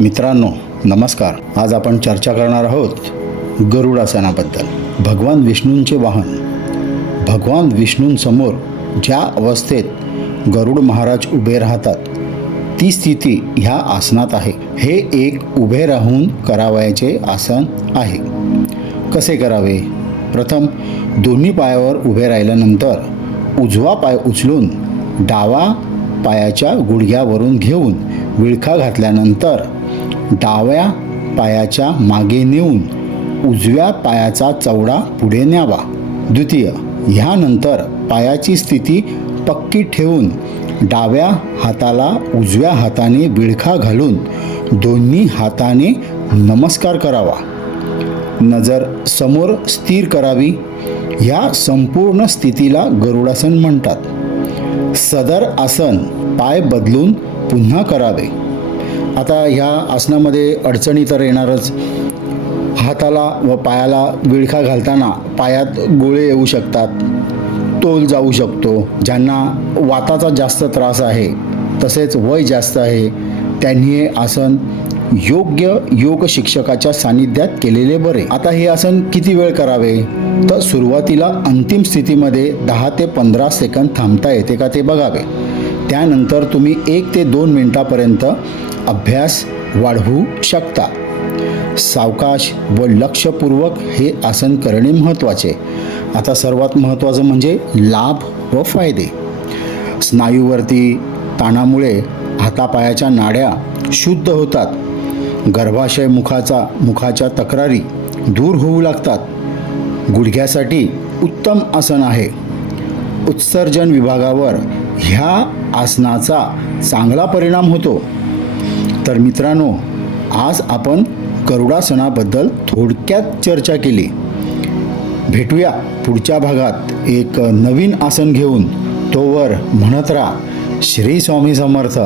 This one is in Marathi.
मित्रांनो नमस्कार. आज आपण चर्चा करणार आहोत गरुडासनाबद्दल. भगवान विष्णूंचे वाहन. भगवान विष्णूंसमोर ज्या अवस्थेत गरुड महाराज उभे राहतात ती स्थिती ह्या आसनात आहे. हे एक उभे राहून करावयाचे आसन आहे. कसे करावे? प्रथम दोन्ही पायावर उभे राहिल्यानंतर उजवा पाय उचलून डावा पायाच्या गुडघ्यावरून घेऊन विळखा घातल्यानंतर डाव्या पायाच्या मागे नेऊन उजव्या पायाचा चवडा पुढे न्यावा. द्वितीय, ह्यानंतर पायाची स्थिती पक्की ठेवून डाव्या हाताला उजव्या हाताने विळखा घालून दोन्ही हाताने नमस्कार करावा. नजर समोर स्थिर करावी. ह्या संपूर्ण स्थितीला गरुडासन म्हणतात. सदर आसन पाय बदलून पुन्हा करावे. आता ह्या आसनामध्ये अडचणी तर येणारच. हाताला व पायाला विळखा घालताना पायात गोळे येऊ शकतात, तोल जाऊ शकतो. ज्यांना वाताचा जास्त त्रास आहे तसेच वय जास्त आहे त्यांनी हे आसन योग्य योग शिक्षकाच्या सानिध्यात केलेले बरे. आता हे आसन किती वेळ करावे? तर सुरुवातीला अंतिम स्थितीमध्ये 10 ते 15 सेकंद थांबता येते का ते बघावे. त्यानंतर तुम्ही 1 ते 2 मिनिटापर्यंत अभ्यास वाढवू शकता. सावकाश व लक्षपूर्वक हे आसन करणे महत्त्वाचे. आता सर्वात महत्त्वाचं म्हणजे लाभ व फायदे. स्नायूवरती ताणामुळे हातापायाच्या नाड्या शुद्ध होतात. गर्भाशय मुखाच्या तक्रारी दूर होऊ लागतात. गुडघ्यासाठी उत्तम आसन आहे. उत्सर्जन विभागावर ह्या आसनाचा चांगला परिणाम होतो. तर मित्रांनो, आज आपण गरुडासनाबद्दल थोडक्यात चर्चा केली. भेटूया पुढच्या भागात एक नवीन आसन घेऊन. तोवर म्हणत राहा श्री स्वामी समर्थ.